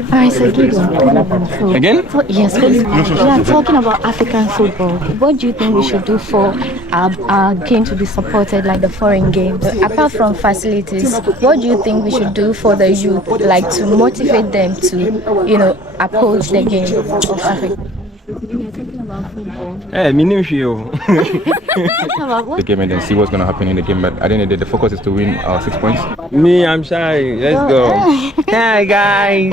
Alright, so Gideon. Again? Yes, we are talking about African football. What do you think we should do for our game to be supported, like the foreign games? Apart from facilities, what do you think we should do for the youth, like to motivate them to, approach the game of Africa? Hey, me new show. The game and then see what's gonna happen in the game. But at the end of the day, the focus is to win 6 points. Me, I'm shy. Let's go. Hey guys.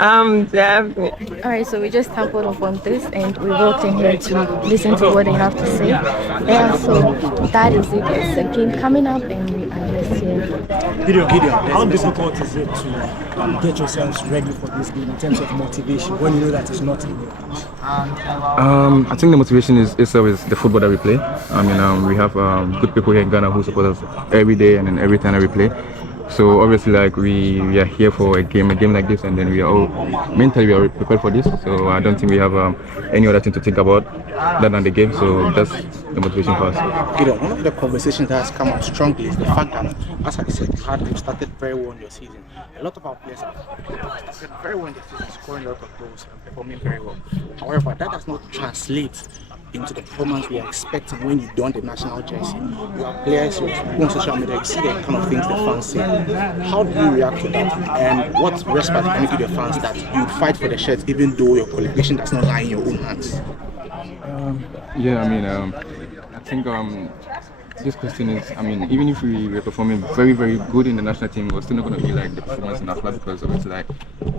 Alright, so we just stumbled upon this and we walked in here to listen to what they have to say. Yeah, so that is it. It's a game coming up and we are just here. Gideon, how difficult is it to get yourselves ready for this game in terms of motivation when you know that it's not in your hands? I think the motivation is always the football that we play. I mean, we have good people here in Ghana who support us every day and then every time that we play. So obviously, like we are here for a game like this, and then we are all mentally we are prepared for this. So I don't think we have any other thing to think about other than the game. So that's the motivation for us. One of the conversations that has come up strongly is the fact that, as I said, you started very well in your season. A lot of our players have started very well in the season, scoring a lot of goals and performing very well. However, that does not translate into the performance we are expecting when you don the national jersey. You are players, you go on social media, you see the kind of things the fans say. How do you react to that? And what respect can you give the fans that you fight for the shirts even though your qualification does not lie in your own hands? Yeah, I mean, I think this question is, I mean, even if we were performing very, very good in the national team, we're still not going to be like the performance in our club because it's like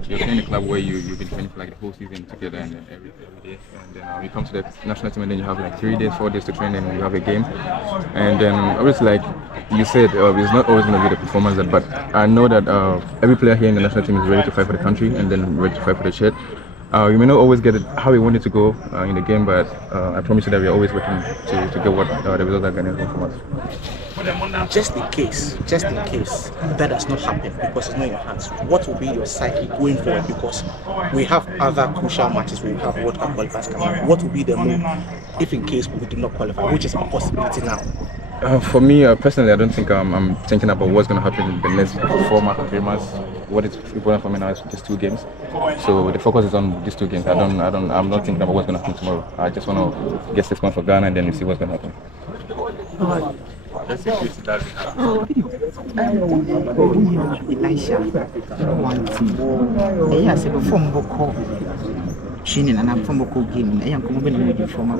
you're playing a club where you've been training for like the whole season together and then every day. And then you come to the national team and then you have like 3 days, 4 days to train and you have a game. And then obviously, like you said, it's not always going to be the performance, but I know that every player here in the national team is ready to fight for the country and then ready to fight for the shirt. We may not always get it how we want it to go in the game, but I promise you that we are always working to get what the results are going to come from us. Just in case that does not happen because it's not in your hands, what will be your psyche going forward? Because we have other crucial matches, we have World Cup qualifiers coming. What will be the move if in case we do not qualify, which is a possibility now? For me personally, I don't think I'm thinking about what's going to happen in the next 4 months or 3 months. What is important for me now is just 2 games. So the focus is on these 2 games. I'm not thinking about what's going to happen tomorrow. I just want to get 6 months for Ghana and then we see what's going to happen. Elisha, one team. They have a form book. Training and I'm from a cool game. I am coming from a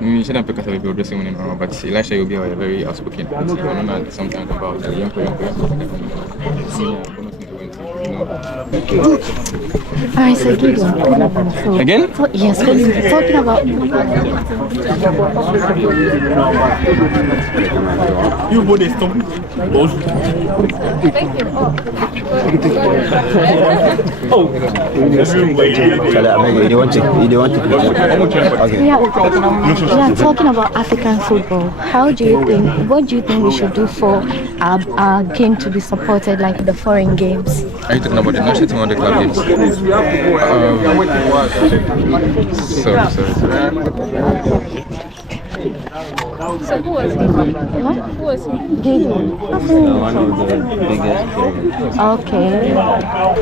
we shouldn't pick us up with dressing him, but Elisha will be a very outspoken. I don't know sometimes about the young player. Alright, so Gideon. Again? Yes, we're talking about. You would have stopped. We are talking about African football. What do you think we should do for our game to be supported, like the foreign games? Are you talking about the national team or the club games? Sorry. So who was he? Who was he? Gideon. One of the biggest players.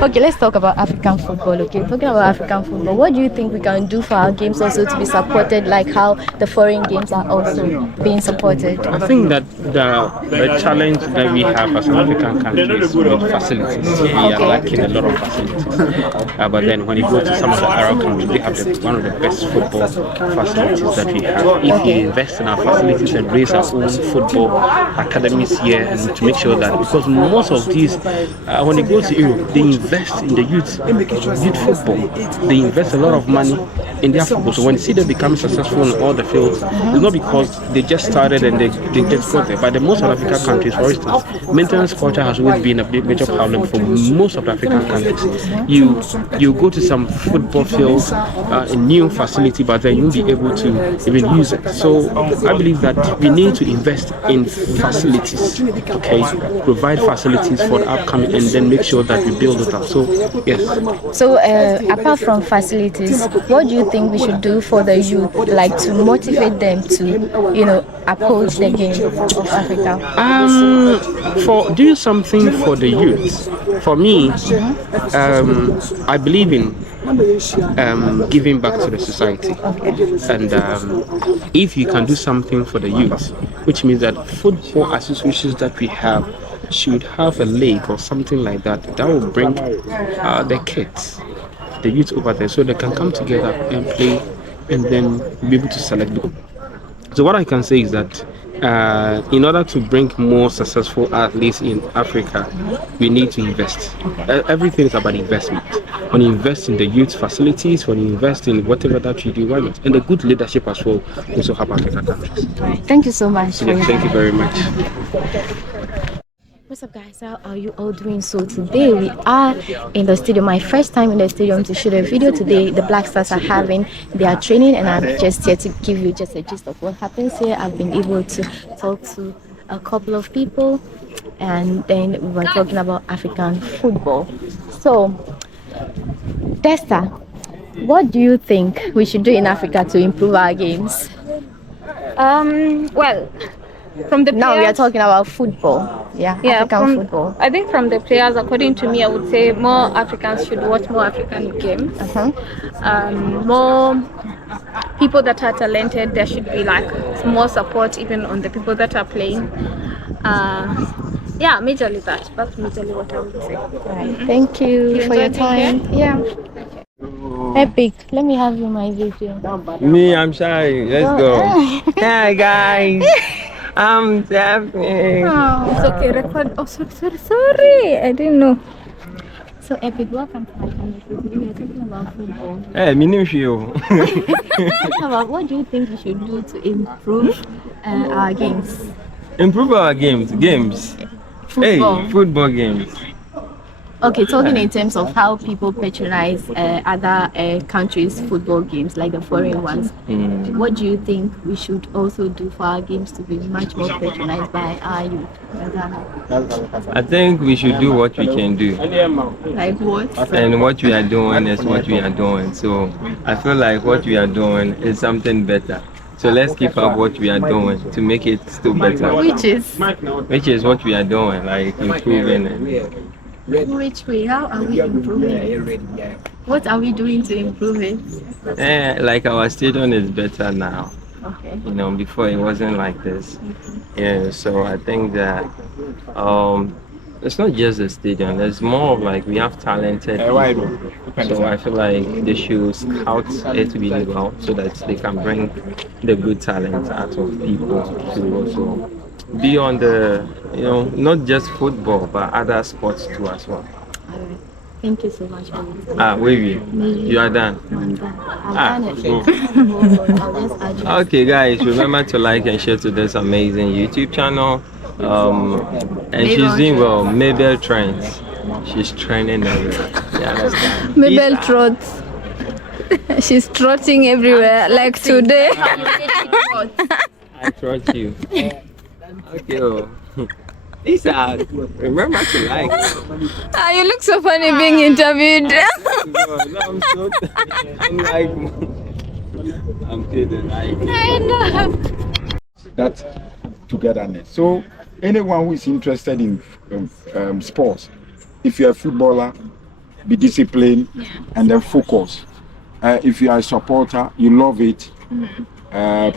Okay, let's talk about African football. Okay, talking about African football, what do you think we can do for our games also to be supported, like how the foreign games are also being supported? I think that the challenge that we have as an African country is with facilities. We are lacking a lot of facilities. But then when you go to some of the Arab countries, they have one of the best football facilities that we have. If we invest in our facilities and raise our own football academies here, and to make sure that, because most of these, when they go to Europe, they invest in the youth football. They invest a lot of money in their football. So when you see them become successful in all the fields, it's not because they just started and they just got there. But the most of African countries, for instance, maintenance culture has always been a major problem for most of the African countries. You go to some football fields, a new facility, but then you won't be able to even use it. So So I believe that we need to invest in facilities, okay? Provide facilities for the upcoming and then make sure that we build it up. So, yes. So, apart from facilities, what do you think we should do for the youth, like to motivate them to, approach the game of Africa? For doing something for the youth, for me, I believe in giving back to the society. And if you can do something for the youth, which means that football associations that we have should have a league or something like that, that will bring the kids, the youth over there, so they can come together and play and then be able to select. So what I can say is that in order to bring more successful athletes in Africa, we need to invest. Everything is about investment. When you invest in the youth facilities, when you invest in whatever that you do, why not? And the good leadership as well also help African countries. Thank you so much. Yeah, thank you very much. What's up, guys? How are you all doing? So today we are in the stadium. My first time in the stadium to shoot a video. Today the Black Stars are having their training, and I'm just here to give you just a gist of what happens here. I've been able to talk to a couple of people, and then we were talking about African football. So, Desta, what do you think we should do in Africa to improve our games? Well, from the players, Now we are talking about football. African football. I think from the players, according to me, I would say more Africans should watch more African games. More people that are talented, there should be like more support even on the people that are playing. Majorly that. That's majorly what I would say. Right. Thank you for your time. Yeah. Epic, let me have you my video. Me, I'm shy. Let's go. Hi guys. I'm Daphne. Oh, it's okay. Record. Oh, sorry. I didn't know. So Epic, welcome to my channel. We are talking about football. Hey, me name you. What do you think we should do to improve our games? Improve our games. Football. Hey, football games. Okay, talking in terms of how people patronize other countries' football games, like the foreign ones. What do you think we should also do for our games to be much more patronized by our youth? I think we should do what we can do. Like what? And what we are doing is what we are doing. So I feel like what we are doing is something better. So let's keep up what we are doing to make it still better. Which is what we are doing, like improving it. Which way? How are we improving it? What are we doing to improve it? Like our stadium is better now. Okay. Before it wasn't like this. Yeah, so I think that it's not just the stadium. There's more of like we have talented people. So I feel like they should scout it really well so that they can bring the good talent out of people to also be on the, not just football but other sports too as well. Alright. Thank you so much for your time. Wavy, you are done. I've done it. I'll just add you. Okay guys, remember to like and share to this amazing YouTube channel. And she's doing well. Mabel Trends. She's training everywhere. You understand? Mabel trots. She's trotting everywhere, like today. I trust you. Okay. Lisa, remember to like. You look so funny being interviewed. I'm kidding. I know. That togetherness. So anyone who is interested in sports, if you're a footballer, be disciplined and then focus. If you are a supporter, you love it,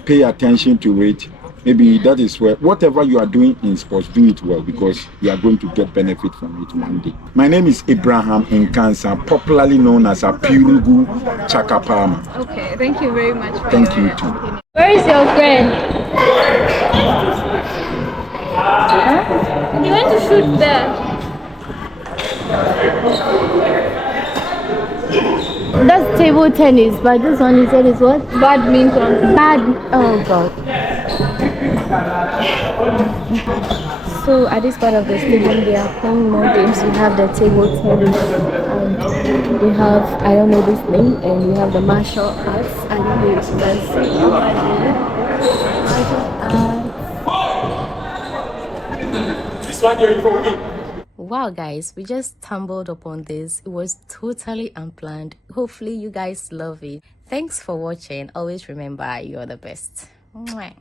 pay attention to it. Maybe that is where whatever you are doing in sports, do it well, because you are going to get benefit from it one day. My name is Abraham Nkansa, popularly known as Apirugu Chakapama. Okay, thank you very much. Thank you too. Where is your friend? You went to shoot there. That's table tennis, but this one you said is what? Badminton. Oh god. So at this part of the stadium they are playing more games. We have the table tennis, we have, I don't know this name, and we have the martial arts. I don't know if you guys see. Wow guys, we just stumbled upon this. It was totally unplanned. Hopefully you guys love it. Thanks for watching. Always remember you're the best. Mwah.